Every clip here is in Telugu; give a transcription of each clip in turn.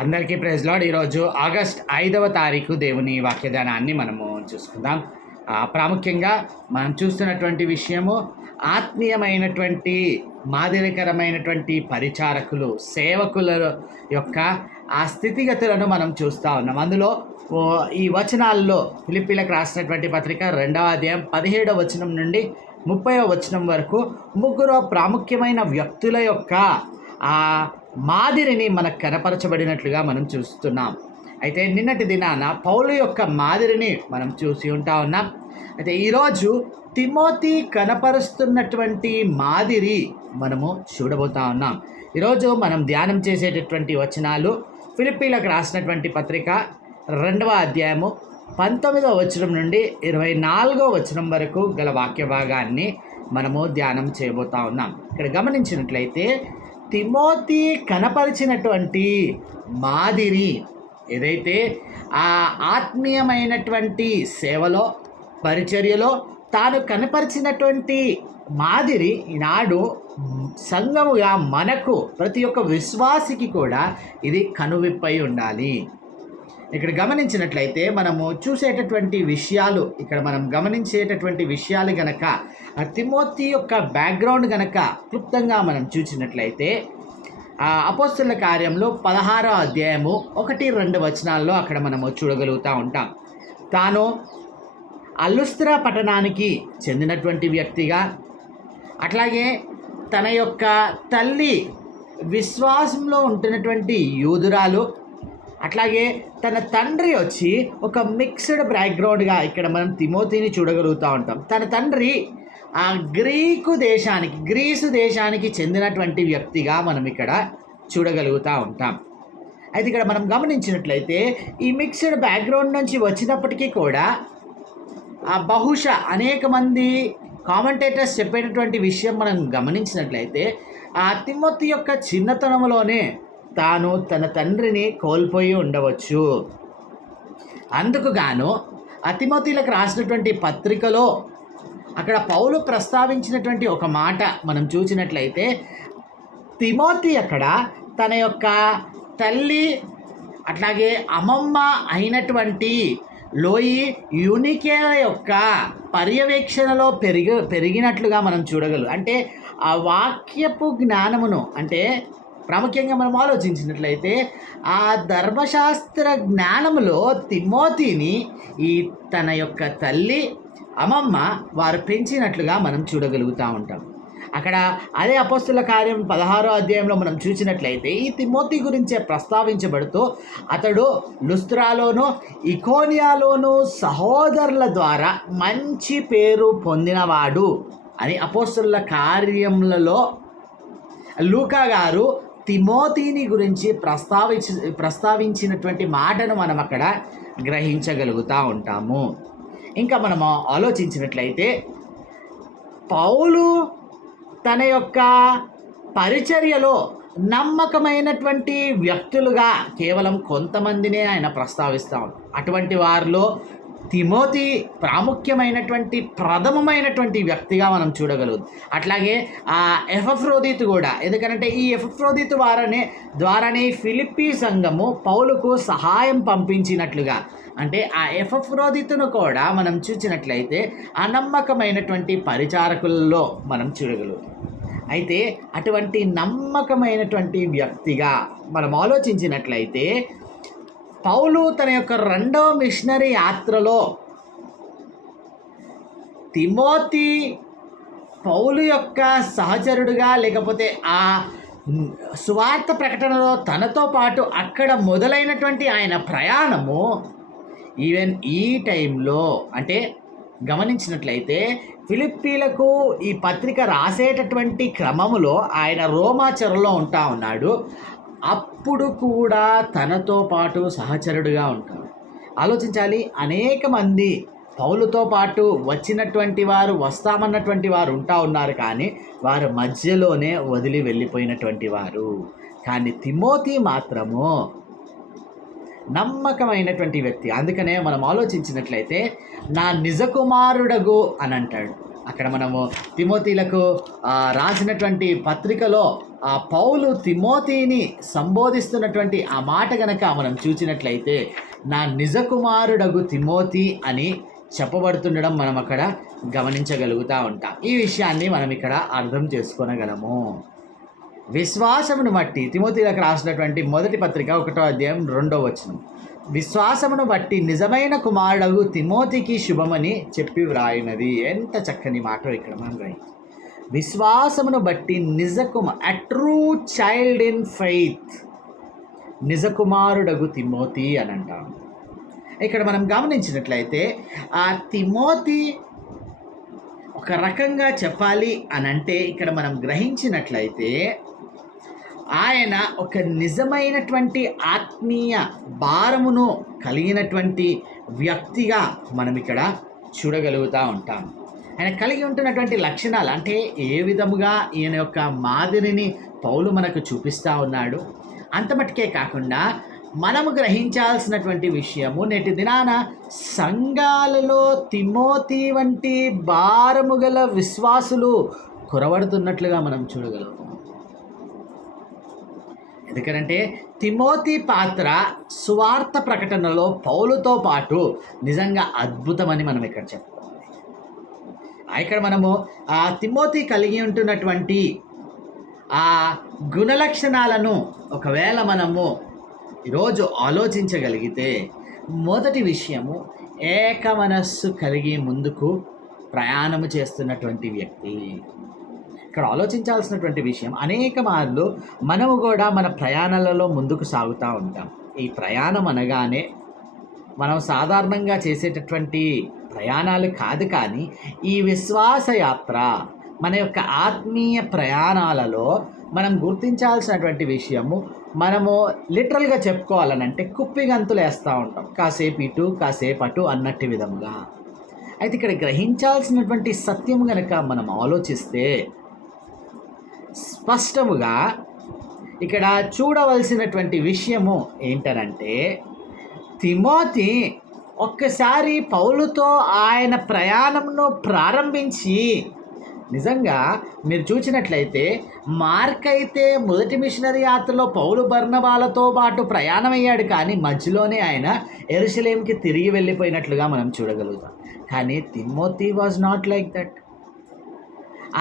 అందరికీ ప్రైజ్ లార్డ్. ఈరోజు ఆగస్ట్ 5వ తారీఖు దేవుని వాక్యదానాన్ని మనము చూసుకుందాం. ప్రాముఖ్యంగా మనం చూస్తున్నటువంటి విషయము ఆత్మీయమైనటువంటి మాదిరికరమైనటువంటి పరిచారకులు సేవకుల యొక్క ఆ స్థితిగతులను మనం చూస్తూ ఉన్నాం. అందులో ఈ వచనాల్లో ఫిలిప్పీలకు రాసినటువంటి పత్రిక 2వ అధ్యాయం 17వ వచనం నుండి 30వ వచనం వరకు ముగ్గురు ప్రాముఖ్యమైన వ్యక్తుల యొక్క ఆ మాదిరిని మనకు కనపరచబడినట్లుగా మనం చూస్తున్నాం. అయితే నిన్నటి దినాన పౌలు యొక్క మాదిరిని మనం చూసి ఉంటా ఉన్నాం. అయితే ఈరోజు తిమోతి కనపరుస్తున్నటువంటి మాదిరి మనము చూడబోతా ఉన్నాం. ఈరోజు మనం ధ్యానం చేసేటటువంటి వచనాలు ఫిలిప్పీలకు రాసినటువంటి పత్రిక 2వ అధ్యాయము 19వ వచనం నుండి 24వ వచనం వరకు గల వాక్య భాగాన్ని మనము ధ్యానం చేయబోతా ఉన్నాం. ఇక్కడ గమనించినట్లయితే తిమోతి కనపరిచినటువంటి మాదిరి ఏదైతే ఆ ఆత్మీయమైనటువంటి సేవలో పరిచర్యలో తాను కనపరిచినటువంటి మాదిరి ఈనాడు సంఘముగా మనకు ప్రతి ఒక్క విశ్వాసికి కూడా ఇది కనువిప్పై ఉండాలి. ఇక్కడ గమనించినట్లయితే మనము చూసేటటువంటి విషయాలు ఇక్కడ మనం గమనించేటటువంటి విషయాలు గనక తిమోతి యొక్క బ్యాక్గ్రౌండ్ గనక క్లుప్తంగా మనం చూసినట్లయితే అపోస్తలుల కార్యంలో 16వ అధ్యాయము 1-2 వచనాల్లో అక్కడ మనము చూడగలుగుతూ ఉంటాం. తాను లుస్త్రా పట్టణానికి చెందినటువంటి వ్యక్తిగా, అట్లాగే తన యొక్క తల్లి విశ్వాసంలో ఉంటున్నటువంటి యూదురాలు, అట్లాగే తన తండ్రి వచ్చి ఒక మిక్స్డ్ బ్యాక్గ్రౌండ్గా ఇక్కడ మనం తిమోతిని చూడగలుగుతూ ఉంటాం. తన తండ్రి ఆ గ్రీసు దేశానికి చెందినటువంటి వ్యక్తిగా మనం ఇక్కడ చూడగలుగుతూ ఉంటాం. అయితే ఇక్కడ మనం గమనించినట్లయితే ఈ మిక్స్డ్ బ్యాక్గ్రౌండ్ నుంచి వచ్చినప్పటికీ కూడా బహుశా అనేక మంది కామెంటేటర్స్ చెప్పేటటువంటి విషయం మనం గమనించినట్లయితే ఆ తిమోతి యొక్క చిన్నతనంలోనే తాను తన తండ్రిని కోల్పోయి ఉండవచ్చు. అందుకు గాను తిమోతిలకు రాసినటువంటి పత్రికలో అక్కడ పౌలు ప్రస్తావించినటువంటి ఒక మాట మనం చూసినట్లయితే తిమోతి అక్కడ తన యొక్క తల్లి అట్లాగే అమ్మమ్మ అయినటువంటి లోయి యూనికేల యొక్క పర్యవేక్షణలో పెరిగినట్లుగా మనం చూడగలం. అంటే ఆ వాక్యపు జ్ఞానమును, అంటే ప్రాముఖ్యంగా మనం ఆలోచించినట్లయితే ఆ ధర్మశాస్త్ర జ్ఞానములో తిమోతిని ఈ తన యొక్క తల్లి అమ్మమ్మ వారు పెంచినట్లుగా మనం చూడగలుగుతూ ఉంటాం. అక్కడ అదే అపోస్తలుల కార్యం 16వ అధ్యాయంలో మనం చూసినట్లయితే ఈ తిమోతి గురించే ప్రస్తావించబడుతూ అతడు లుస్త్రాలోను ఇకోనియాలోను సహోదరుల ద్వారా మంచి పేరు పొందినవాడు అని అపోస్తలుల కార్యములలో లూకా గారు తిమోతిని గురించి ప్రస్తావించినటువంటి మాటను మనం అక్కడ గ్రహించగలుగుతూ ఉంటాము. ఇంకా మనము ఆలోచించినట్లయితే పౌలు తన యొక్క పరిచర్యలో నమ్మకమైనటువంటి వ్యక్తులుగా కేవలం కొంతమందినే ఆయన ప్రస్తావిస్తాం. అటువంటి వారిలో తిమోతి ప్రాముఖ్యమైనటువంటి ప్రథమమైనటువంటి వ్యక్తిగా మనం చూడగలుగుతాం. అట్లాగే ఆ ఎపఫ్రోదితు కూడా, ఎందుకంటే ఈ ఎపఫ్రోదితు ద్వారానే ఫిలిప్పీ సంఘము పౌలుకు సహాయం పంపించినట్లుగా, అంటే ఆ ఎపఫ్రోదితును కూడా మనం చూసినట్లయితే అనమ్మకమైనటువంటి పరిచారకుల్లో మనం చూడగలుగుతాం. అయితే అటువంటి నమ్మకమైనటువంటి వ్యక్తిగా మనం ఆలోచించినట్లయితే పౌలు తన యొక్క 2వ మిషనరీ యాత్రలో తిమోతి పౌలు యొక్క సహచరుడుగా, లేకపోతే ఆ సువార్త ప్రకటనలో తనతో పాటు అక్కడ మొదలైనటువంటి ఆయన ప్రయాణము ఈవెన్ ఈ టైంలో, అంటే గమనించినట్లయితే ఫిలిప్పీలకు ఈ పత్రిక రాసేటటువంటి క్రమములో ఆయన రోమా చెరలో ఉంటా ఉన్నాడు. అప్పుడు కూడా తనతో పాటు సహచరుడుగా ఉంటాడు. ఆలోచించాలి, అనేక మంది పౌలుతో పాటు వచ్చినటువంటి వారు, వస్తామన్నటువంటి వారు ఉంటా ఉన్నారు, కానీ వారు మధ్యలోనే వదిలి వెళ్ళిపోయినటువంటి వారు. కానీ తిమోతి మాత్రము నమ్మకమైనటువంటి వ్యక్తి. అందుకనే మనం ఆలోచించినట్లయితే నా నిజ కుమారుడగు అని అంటాడు. అక్కడ మనము తిమోతిలకు రాసినటువంటి పత్రికలో ఆ పౌలు తిమోతిని సంబోధిస్తున్నటువంటి ఆ మాట గనక మనం చూసినట్లయితే నా నిజ కుమారుడగు తిమోతి అని చెప్పబడుతుండడం మనం అక్కడ గమనించగలుగుతూ ఉంటాం. ఈ విషయాన్ని మనం ఇక్కడ అర్థం చేసుకోగలము. విశ్వాసమును బట్టి తిమోతిలకు రాసినటువంటి మొదటి పత్రిక 1వ అధ్యాయం 2వ వచనం, విశ్వాసమును బట్టి నిజమైన కుమారుడు తిమోతికి శుభమని చెప్పి వ్రాయినది. ఎంత చక్కని మాట ఇక్కడ మనం రాయి. విశ్వాసమును బట్టి a true child in faith, నిజ కుమారుడగు తిమోతి అని అంటాం. ఇక్కడ మనం గమనించినట్లయితే ఆ తిమోతి ఒక రకంగా చెప్పాలి అని అంటే ఇక్కడ మనం గ్రహించినట్లయితే ఆయన ఒక నిజమైనటువంటి ఆత్మీయ భారమును కలిగినటువంటి వ్యక్తిగా మనం ఇక్కడ చూడగలుగుతూ ఉంటాం. ఆయన కలిగి ఉంటున్నటువంటి లక్షణాలు అంటే ఏ విధముగా ఈయన యొక్క మాదిరిని పౌలు మనకు చూపిస్తూ ఉన్నాడు. అంత మటుకే కాకుండా మనము గ్రహించాల్సినటువంటి విషయము, నేటి దినాన సంఘాలలో తిమోతి వంటి భారము గల విశ్వాసులు కొరవడుతున్నట్లుగా మనం చూడగలుగుతాం. ఎందుకంటే తిమోతి పాత్ర సువార్త ప్రకటనలో పౌలుతో పాటు నిజంగా అద్భుతమని మనం ఇక్కడ చెప్పుకోవాలి. ఇక్కడ మనము ఆ తిమోతి కలిగి ఉంటున్నటువంటి ఆ గుణలక్షణాలను ఒకవేళ మనము ఈరోజు ఆలోచించగలిగితే, మొదటి విషయము ఏక మనస్సు కలిగి ముందుకు ప్రయాణము చేస్తున్నటువంటి వ్యక్తి. ఇక్కడ ఆలోచించాల్సినటువంటి విషయం, అనేక మార్లు మనము కూడా మన ప్రయాణాలలో ముందుకు సాగుతూ ఉంటాం. ఈ ప్రయాణం అనగానే మనం సాధారణంగా చేసేటటువంటి ప్రయాణాలు కాదు, కానీ ఈ విశ్వాస యాత్ర మన యొక్క ఆత్మీయ ప్రయాణాలలో మనం గుర్తించాల్సినటువంటి విషయము, మనము లిటరల్గా చెప్పుకోవాలనంటే కుప్పిగంతులు వేస్తూ ఉంటాం, కాసేపు ఇటు కాసేపు అటు అన్నట్టు విధముగా. అయితే ఇక్కడ గ్రహించాల్సినటువంటి సత్యం కనుక మనం ఆలోచిస్తే స్పష్టముగా ఇక్కడ చూడవలసినటువంటి విషయము ఏంటనంటే, తిమోతి ఒక్కసారి పౌలుతో ఆయన ప్రయాణంను ప్రారంభించి, నిజంగా మీరు చూసినట్లయితే మార్క్ అయితే మొదటి మిషనరీ యాత్రలో పౌలు బర్నబాలతో పాటు ప్రయాణమయ్యాడు, కానీ మధ్యలోనే ఆయన యెరూషలేంకి తిరిగి వెళ్ళిపోయినట్లుగా మనం చూడగలుగుతాం. కానీ Timothy was not like that.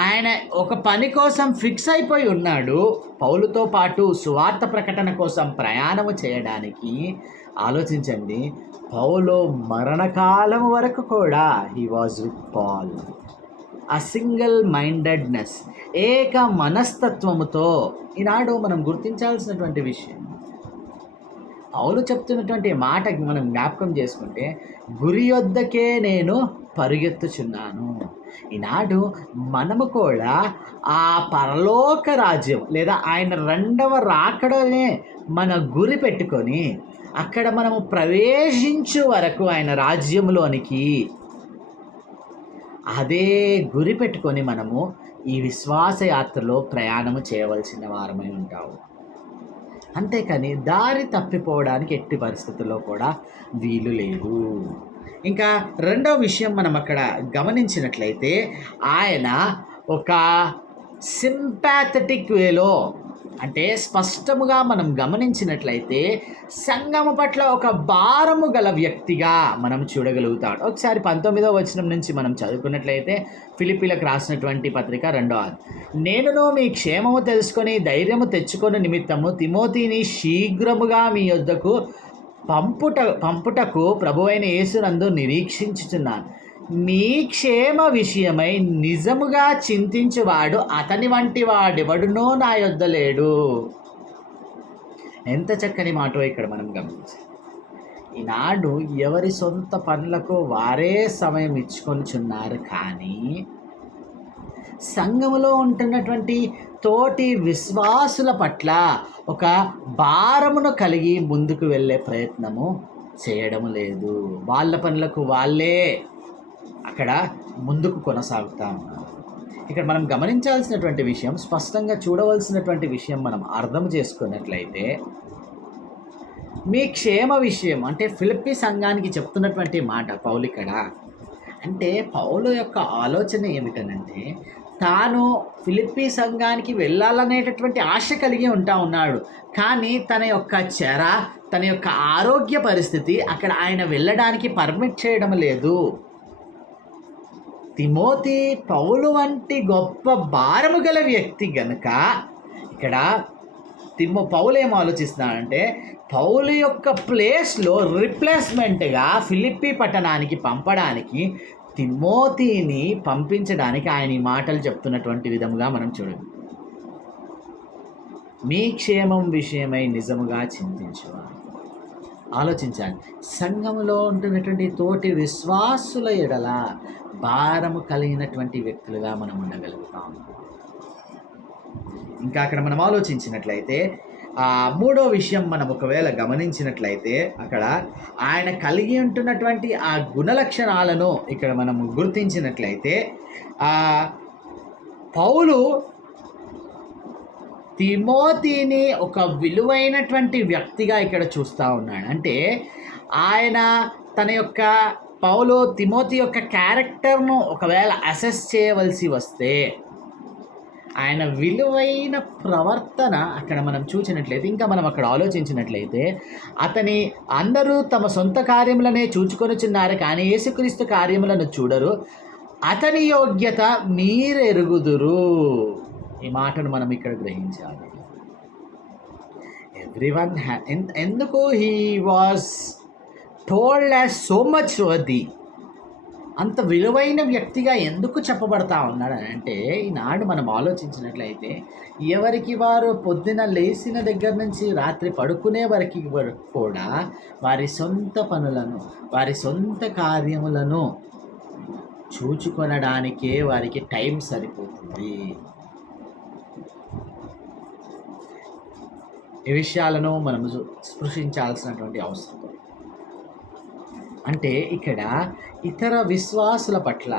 ఆయన ఒక పని కోసం ఫిక్స్ అయిపోయి ఉన్నాడు, పౌలుతో పాటు సువార్త ప్రకటన కోసం ప్రయాణము చేయడానికి. ఆలోచించండి, పౌలు మరణకాలం వరకు కూడా హీ వాజ్ విత్ పాల్. ఆ సింగిల్ మైండెడ్నెస్, ఏక మనస్తత్వముతో ఈనాడు మనం గుర్తించాల్సినటువంటి విషయం. పౌలు చెప్తున్నటువంటి మాట మనం జ్ఞాపకం చేసుకుంటే, గురి యొద్దకే నేను పరుగెత్తుచున్నాను. ఈనాడు మనము కూడా ఆ పరలోక రాజ్యం లేదా ఆయన రెండవ రాకడనే మన గురి పెట్టుకొని అక్కడ మనము ప్రవేశించు వరకు ఆయన రాజ్యంలోనికి అదే గురి పెట్టుకొని మనము ఈ విశ్వాస యాత్రలో ప్రయాణము చేయవలసిన వారమై ఉంటాము. అంతేకాని దారి తప్పిపోవడానికి ఎట్టి పరిస్థితుల్లో కూడా వీలు లేదు. ఇంకా రెండవ విషయం మనం అక్కడ గమనించినట్లయితే, ఆయన ఒక సింపాథెటిక్ వేలో, అంటే స్పష్టముగా మనం గమనించినట్లయితే సంఘము పట్ల ఒక భారము గల వ్యక్తిగా మనం చూడగలుగుతాడు. ఒకసారి 19వ వచనం నుంచి మనం చదువుకున్నట్లయితే, ఫిలిప్పీలకు రాసినటువంటి పత్రిక 2వ అధ్యాయం, నేనును మీ క్షేమము తెలుసుకొని ధైర్యము తెచ్చుకొని నిమిత్తము తిమోతిని శీఘ్రముగా మీ యొద్దకు పంపుటకు ప్రభువైన యేసునందు నిరీక్షించుచున్నాను. మీ క్షేమ విషయమై నిజముగా చింతించువాడు అతని వంటి వాడెవడునో నా యొద్ద లేడు. ఎంత చక్కని మాట ఇక్కడ మనం గమనించాలి. ఈనాడు ఎవరి సొంత పనులకు వారే సమయం ఇచ్చుకొనిచున్నారు, కానీ సంఘములో ఉంటున్నటువంటి తోటి విశ్వాసుల పట్ల ఒక భారమును కలిగి ముందుకు వెళ్ళే ప్రయత్నము చేయడము లేదు. వాళ్ళ పనులకు వాళ్ళే అక్కడ ముందుకు కొనసాగుతూ ఉన్నారు. ఇక్కడ మనం గమనించాల్సినటువంటి విషయం, స్పష్టంగా చూడవలసినటువంటి విషయం మనం అర్థం చేసుకున్నట్లయితే, మీ క్షేమ విషయం అంటే ఫిలిప్పీ సంఘానికి చెప్తున్నటువంటి మాట పౌలు ఇక్కడ, అంటే పౌలు యొక్క ఆలోచన ఏమిటనంటే, తాను ఫిలిప్పీ సంఘానికి వెళ్ళాలనేటటువంటి ఆశ కలిగి ఉన్నాడు. కానీ తన యొక్క తన యొక్క ఆరోగ్య పరిస్థితి అక్కడ ఆయన వెళ్ళడానికి పర్మిట్ చేయడం లేదు. తిమోతి పౌలు వంటి గొప్ప భారము గల వ్యక్తి గనుక ఇక్కడ పౌలు ఏం ఆలోచిస్తున్నాడంటే, పౌలు యొక్క ప్లేస్లో రిప్లేస్మెంట్గా ఫిలిప్పీ పట్టణానికి పంపడానికి, తిమోతిని పంపించడానికి ఆయన ఈ మాటలు చెప్తున్నటువంటి విధముగా మనం చూడండి. మీ క్షేమం విషయమై నిజముగా చింతించువారు. ఆలోచించాలి, సంఘములో ఉంటున్నటువంటి తోటి విశ్వాసుల ఎడల భారము కలిగినటువంటి వ్యక్తులుగా మనం ఉండగలుగుతాం. ఇంకా అక్కడ మనం ఆలోచించినట్లయితే మూడో విషయం మనం ఒకవేళ గమనించినట్లయితే, అక్కడ ఆయన కలిగి ఉంటున్నటువంటి ఆ గుణలక్షణాలను ఇక్కడ మనం గుర్తించినట్లయితే, పౌలు తిమోతిని ఒక విలువైనటువంటి వ్యక్తిగా ఇక్కడ చూస్తూ ఉన్నాడు. అంటే ఆయన తన యొక్క పౌలు తిమోతి యొక్క క్యారెక్టర్ను ఒకవేళ అసెస్ చేయవలసి వస్తే, ఆయన విలువైన ప్రవర్తన అక్కడ మనం చూసినట్లయితే, ఇంకా మనం అక్కడ ఆలోచించినట్లయితే, అతని అందరూ తమ సొంత కార్యములనే చూచుకొనుచున్నారు, కానీ యేసుక్రీస్తు కార్యములను చూడరు. అతని యోగ్యత మీరెరుగుదురు. ఈ మాటను మనం ఇక్కడ గ్రహించాలి. ఎవ్రీవన్ ఎందుకు he was told as so much worthy, అంత విలువైన వ్యక్తిగా ఎందుకు చెప్పబడతా ఉన్నాడు అంటే, ఈనాడు మనం ఆలోచించినట్లయితే, ఎవరికి వారు పొద్దున లేచిన దగ్గర నుంచి రాత్రి పడుకునే వరకు కూడా వారి సొంత పనులను, వారి సొంత కార్యములను చూచుకొనడానికే వారికి టైం సరిపోతుంది. ఈ విషయాలను మనము స్పృశించాల్సినటువంటి అవసరం. అంటే ఇక్కడ ఇతర విశ్వాసుల పట్ల,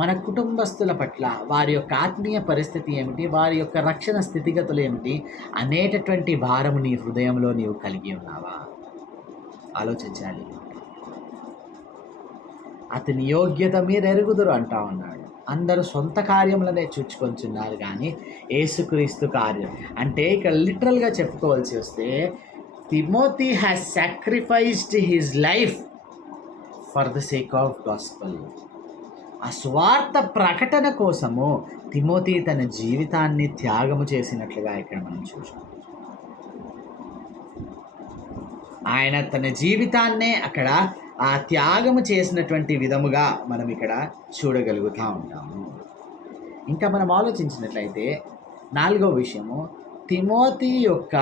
మన కుటుంబస్తుల పట్ల వారి యొక్క ఆత్మీయ పరిస్థితి ఏమిటి, వారి యొక్క రక్షణ స్థితిగతులు ఏమిటి అనేటటువంటి భారము నీ హృదయంలో నీవు కలిగి ఉన్నావా? ఆలోచించాలి. అతని యోగ్యత మీరు ఎరుగుదురు అంటా ఉన్నాడు. అందరూ సొంత కార్యములనే చూచుకొంచున్నారు, కానీ యేసుక్రీస్తు కార్యం అంటే ఇక్కడ లిటరల్గా చెప్పుకోవాల్సి వస్తే, Timothy has sacrificed his life for the sake of gospel. ఆ స్వార్థ ప్రకటన కోసము తిమోతి తన జీవితాన్ని త్యాగము చేసినట్లుగా ఇక్కడ మనం చూసాం. ఆయన తన జీవితాన్నే అక్కడ ఆ త్యాగము చేసినటువంటి విధముగా మనం ఇక్కడ చూడగలుగుతూ ఉంటాము. ఇంకా మనం ఆలోచించినట్లయితే నాలుగో విషయము, తిమోతి యొక్క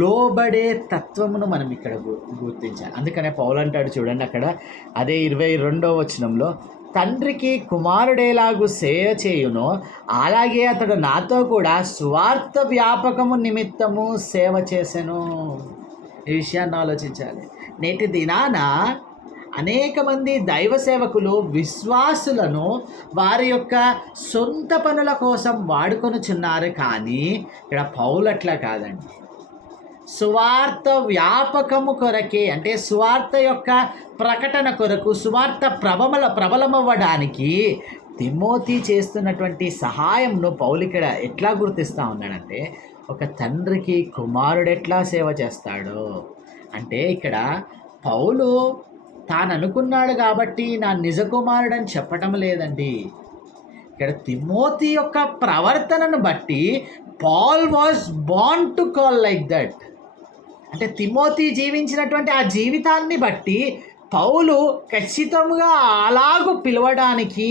లోబడే తత్వమును మనం ఇక్కడ గుర్తించాలి. అందుకనే పౌలు అంటాడు చూడండి, అక్కడ అదే 22వ వచనంలో, తండ్రికి కుమారుడేలాగు సేవ చేయునో అలాగే అతడు నాతో కూడా స్వార్థ వ్యాపకము నిమిత్తము సేవ చేసెను. ఈ విషయాన్ని ఆలోచించాలి. నేటి దినాన అనేక మంది దైవ సేవకులు విశ్వాసులను వారి యొక్క సొంత పనుల కోసం వాడుకొనుచున్నారు, కానీ ఇక్కడ పౌలు అట్లా కాదండి. సువార్త వ్యాపకము కొరకే, అంటే సువార్త యొక్క ప్రకటన కొరకు, సువార్త ప్రబలమవ్వడానికి తిమోతి చేస్తున్నటువంటి సహాయంను పౌలు ఇక్కడ ఎట్లా గుర్తిస్తూ ఉన్నాడంటే, ఒక తండ్రికి కుమారుడు ఎట్లా సేవ చేస్తాడో, అంటే ఇక్కడ పౌలు తాను అనుకున్నాడు కాబట్టి నా నిజ కుమారుడు అని చెప్పటం లేదండి. ఇక్కడ తిమోతి యొక్క ప్రవర్తనను బట్టి Paul was born to call like that. అంటే తిమోతి జీవించినటువంటి ఆ జీవితాన్ని బట్టి పౌలు ఖచ్చితంగా అలాగూ పిలవడానికి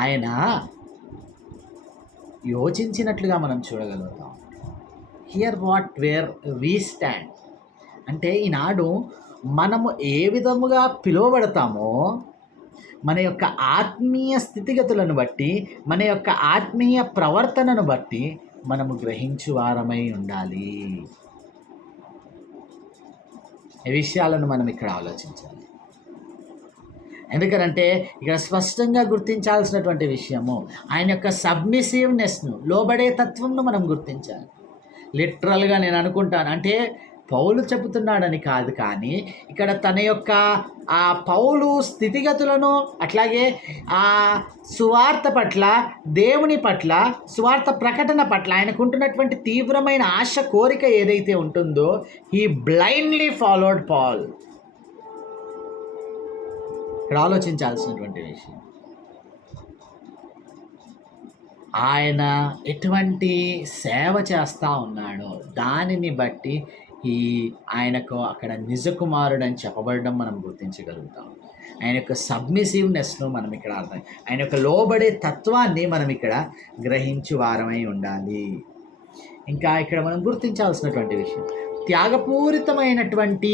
ఆయన యోచించినట్లుగా మనం చూడగలుగుతాం. Here what where we stand. అంటే ఈనాడు మనము ఏ విధముగా పిలువబడతామో మన యొక్క ఆత్మీయ స్థితిగతులను బట్టి, మన యొక్క ఆత్మీయ ప్రవర్తనను బట్టి మనము గ్రహించువారమై ఉండాలి. ఈ విషయాలను మనం ఇక్కడ ఆలోచించాలి. ఎందుకనంటే ఇక్కడ స్పష్టంగా గుర్తించాల్సినటువంటి విషయము ఆయన యొక్క సబ్మిసివ్నెస్ను, లోబడే తత్వంను మనం గుర్తించాలి. లిటరల్గా నేను అనుకుంటాను, అంటే పౌలు చెబుతున్నాడని కాదు, కానీ ఇక్కడ తన యొక్క ఆ పౌలు స్థితిగతులను, అట్లాగే ఆ సువార్త పట్ల, దేవుని పట్ల, సువార్త ప్రకటన పట్ల ఆయనకుంటున్నటువంటి తీవ్రమైన ఆశ, కోరిక ఏదైతే ఉంటుందో, హీ బ్లైండ్లీ ఫాలోడ్ పాల్. ఇక్కడ ఆలోచించాల్సినటువంటి విషయం, ఆయన ఎటువంటి సేవ చేస్తూ ఉన్నాడో దానిని బట్టి ఆయనకు అక్కడ నిజ కుమారుడు అని చెప్పబడడం మనం గుర్తించగలుగుతాం. ఆయన యొక్క సబ్మిసివ్నెస్ను మనం ఇక్కడ అర్థం, ఆయన యొక్క లోబడే తత్వాన్ని మనం ఇక్కడ గ్రహించు వారమై ఉండాలి. ఇంకా ఇక్కడ మనం గుర్తించాల్సినటువంటి విషయం, త్యాగపూరితమైనటువంటి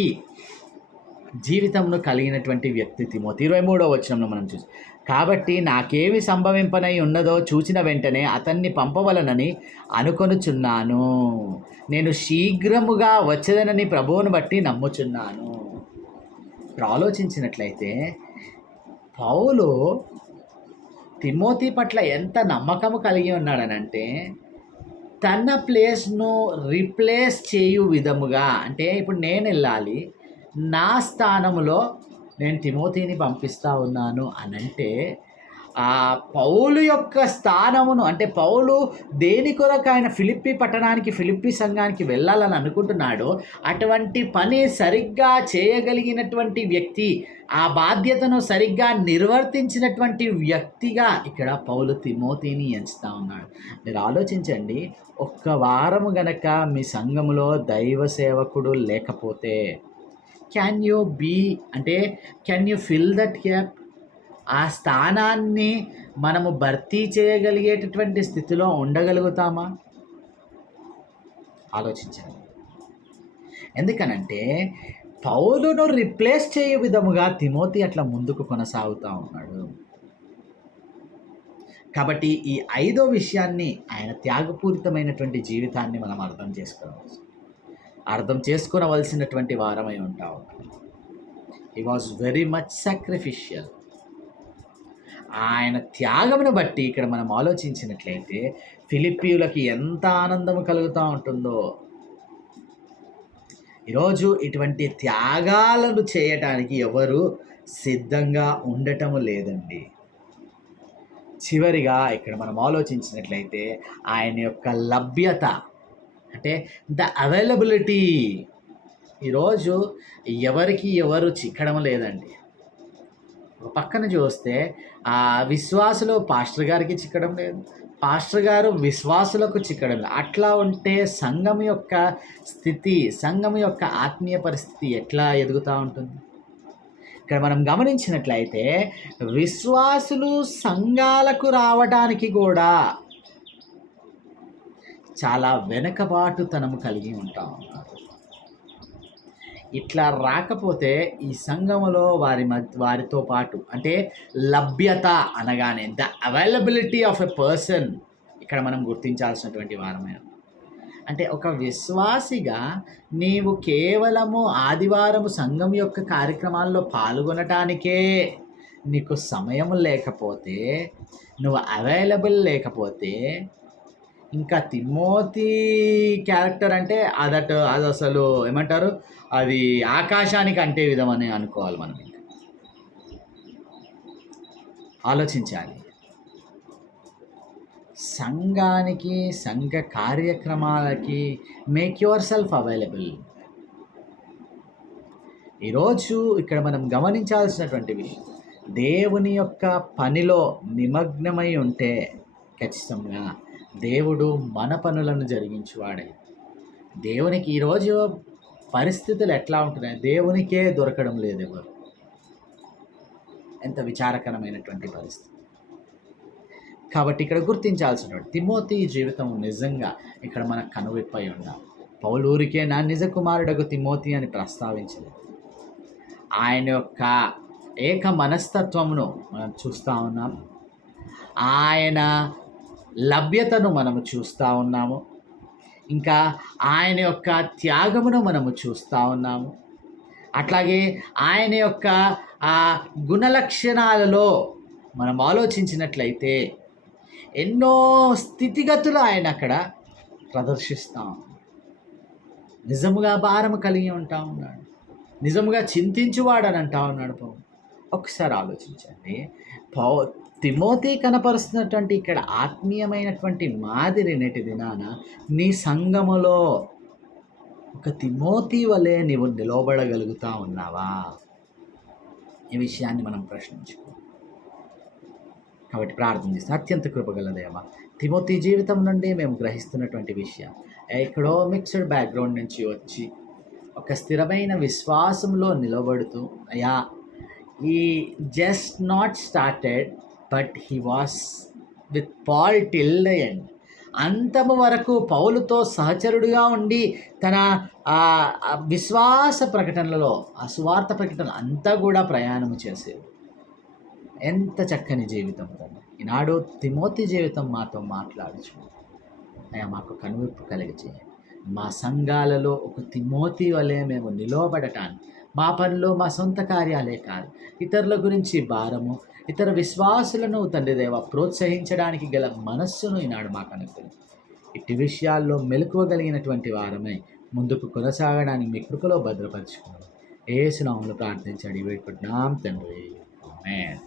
జీవితంను కలిగినటువంటి వ్యక్తి తిమోతి. 23వ వచనంలో మనం చూసి, కాబట్టి నాకేమి సంభవింపనై ఉన్నదో చూచిన వెంటనే అతన్ని పంపవలనని అనుకొనుచున్నాను. నేను శీఘ్రముగా వచ్చేదనని ప్రభువును బట్టి నమ్ముచున్నాను. ఇప్పుడు ఆలోచించినట్లయితే పౌలు తిమోతి పట్ల ఎంత నమ్మకము కలిగి ఉన్నాడనంటే, తన ప్లేస్ను రీప్లేస్ చేయు విధముగా, అంటే ఇప్పుడు నేను వెళ్ళాలి, నా స్థానంలో నేను తిమోతిని పంపిస్తూ ఉన్నాను అనంటే, ఆ పౌలు యొక్క స్థానమును, అంటే పౌలు దేని కొరకు ఆయన ఫిలిప్పి పట్టణానికి, ఫిలిప్పి సంఘానికి వెళ్ళాలని అనుకుంటున్నాడో అటువంటి పని సరిగ్గా చేయగలిగినటువంటి వ్యక్తి, ఆ బాధ్యతను సరిగ్గా నిర్వర్తించినటువంటి వ్యక్తిగా ఇక్కడ పౌలు తిమోతిని ఎంచుతా ఉన్నాడు. మీరు ఆలోచించండి, ఒక్క వారము గనక మీ సంఘములో దైవ సేవకుడు లేకపోతే, can you fill that gap? ఆ స్థానాన్ని మనము భర్తీ చేయగలిగేటటువంటి స్థితిలో ఉండగలుగుతామా? ఆలోచించండి. ఎందుకనంటే పౌలును రిప్లేస్ చేయు విధముగా తిమోతి అట్లా ముందుకు కొనసాగుతూ ఉన్నాడు. కాబట్టి ఈ 5వ విషయాన్ని, ఆయన త్యాగపూరితమైనటువంటి జీవితాన్ని మనం అర్థం చేసుకునవలసినటువంటి వారమై ఉంటాం. He was very much sacrificial. ఆయన త్యాగమును బట్టి ఇక్కడ మనం ఆలోచించినట్లయితే ఫిలిప్పీయులకి ఎంత ఆనందము కలుగుతూ ఉంటుందో. ఈరోజు ఇటువంటి త్యాగాలను చేయటానికి ఎవరు సిద్ధంగా ఉండటము లేదండి. చివరిగా ఇక్కడ మనం ఆలోచించినట్లయితే ఆయన యొక్క లభ్యత, అంటే ద అవైలబిలిటీ. ఈరోజు ఎవరు చిక్కడం లేదండి. ఒక పక్కన చూస్తే ఆ విశ్వాసులు పాస్టర్ గారికి చిక్కడం లేదు, పాస్టర్ గారు విశ్వాసులకు చిక్కడం లేదు. అట్లా ఉంటే సంఘం యొక్క స్థితి, సంఘం యొక్క ఆత్మీయ పరిస్థితి ఎట్లా ఎదుగుతూ ఉంటుంది? ఇక్కడ మనం గమనించినట్లయితే విశ్వాసులు సంఘాలకు రావడానికి కూడా చాలా వెనకబాటుతనం కలిగి ఉంటా ఉన్నారు. ఇట్లా రాకపోతే ఈ సంఘములో వారితో పాటు, అంటే లభ్యత అనగానే the availability of a person ఇక్కడ మనం గుర్తించాల్సినటువంటి వారమే. అంటే ఒక విశ్వాసిగా నీవు కేవలము ఆదివారము సంఘం యొక్క కార్యక్రమాల్లో పాల్గొనటానికే నీకు సమయం లేకపోతే, నువ్వు అవైలబుల్ లేకపోతే, ఇంకా తిమోతి క్యారెక్టర్ అంటే అది అసలు ఏమంటారు, అది ఆకాశానికి అంటే విధమని అనుకోవాలి. మనం ఇంకా ఆలోచించాలి. సంఘానికి, సంఘ కార్యక్రమాలకి మేక్ యువర్ సెల్ఫ్ అవైలబుల్. ఈరోజు ఇక్కడ మనం గమనించాల్సినటువంటి విషయం, దేవుని యొక్క పనిలో నిమగ్నమై ఉంటే ఖచ్చితంగా దేవుడు మన పనులను జరిగించువాడే. దేవునికి ఈరోజు పరిస్థితులు ఎట్లా ఉంటున్నాయి? దేవునికే దొరకడం లేదు ఎవరు. ఎంత విచారకరమైనటువంటి పరిస్థితి. కాబట్టి ఇక్కడ గుర్తించాల్సిన తిమోతి జీవితం నిజంగా ఇక్కడ మనకు కనువిప్పై ఉండాలి. పౌలు ఊరికే నా నిజ కుమారుడకు తిమోతి అని ప్రస్తావించలేదు. ఆయన యొక్క ఏక మనస్తత్వమును మనం చూస్తూ ఉన్నాం, ఆయన లభ్యతను మనము చూస్తూ ఉన్నాము, ఇంకా ఆయన యొక్క త్యాగమును మనము చూస్తూ ఉన్నాము. అట్లాగే ఆయన యొక్క ఆ గుణలక్షణాలలో మనం ఆలోచించినట్లయితే ఎన్నో స్థితిగతులు ఆయన అక్కడ ప్రదర్శిస్తాం. నిజముగా భారము కలిగి ఉంటా ఉన్నాడు, నిజముగా చింతించువాడని అంటా ఉన్నాడు పౌలు. ఒకసారి ఆలోచించండి. పౌ తిమోతి కనపరుస్తున్నటువంటి ఇక్కడ ఆత్మీయమైనటువంటి మాదిరి నేటి దినాన నీ సంఘములో ఒక తిమోతి వలె నీవు నిలవబడగలుగుతా ఉన్నావా? ఈ విషయాన్ని మనం ప్రశ్నించుకో. కాబట్టి ప్రార్థన చేస్తాం. అత్యంత కృపగల దేవ, తిమోతి జీవితం నుండి మేము గ్రహిస్తున్నటువంటి విషయం, ఎక్కడో మిక్స్డ్ బ్యాక్గ్రౌండ్ నుంచి వచ్చి ఒక స్థిరమైన విశ్వాసంలో నిలబడుతూ, అయ్యా ఈ just not started but he was with Paul till the end. అంతము వరకు పౌలుతో సహచరుడుగా ఉండి తన విశ్వాస ప్రకటనలలో, ఆ సువార్త ప్రకటనలు అంతా కూడా ప్రయాణము చేసేది. ఎంత చక్కని జీవితం తండ్రి. ఈనాడు తిమోతి జీవితం మాతో మాట్లాడుచు అయ్యా, మాకు కనువిప్పు కలిగజేయండి. మా సంఘాలలో ఒక తిమోతి వలె మేము నిలవబడటానికి, మా పనిలో మా సొంత కార్యాలే కాదు, ఇతరుల గురించి భారము, ఇతర విశ్వాసులను తండ్రి దేవ ప్రోత్సహించడానికి గల మనస్సును ఈనాడు మాకు అనుగ్రహించండి. ఇట్టి విషయాల్లో మెలకువగలిగినటువంటి వారమై ముందుకు కొనసాగడానికి మీ కృపలో భద్రపరచుకోండి. యేసు నామములో ప్రార్థించండి వేడుకుంటున్నాం తండ్రి. ఆమేన్.